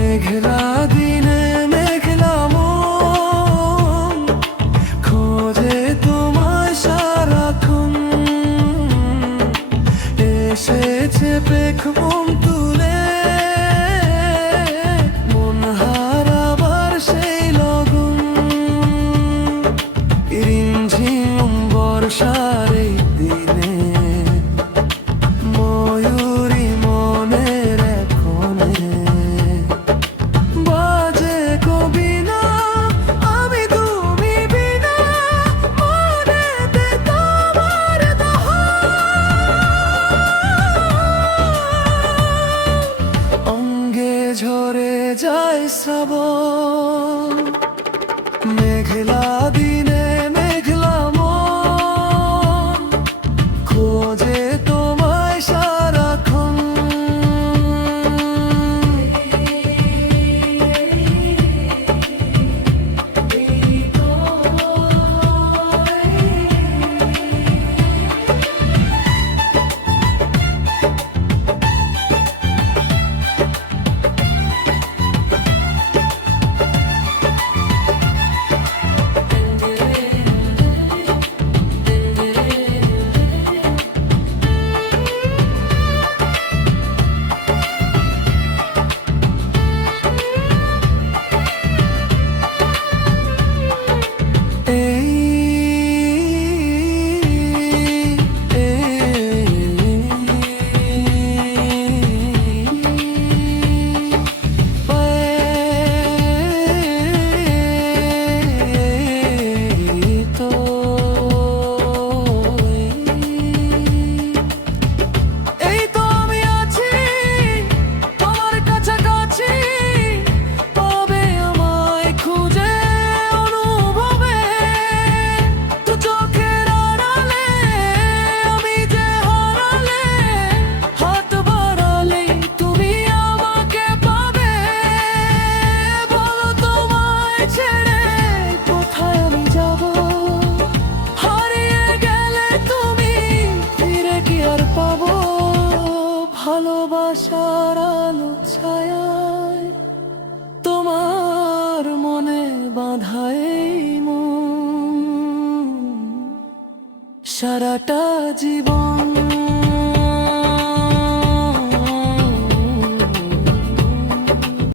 মেঘলা দিনে মেঘলা মন। খোঁজে তোমায় সারাক্ষণ। এসেছে পেখম ঝরে যায় শ্রাবণ মেঘলা দি ভালোবাসার আলো ছায় তোমার মনে বাঁধায় সারাটা জীবন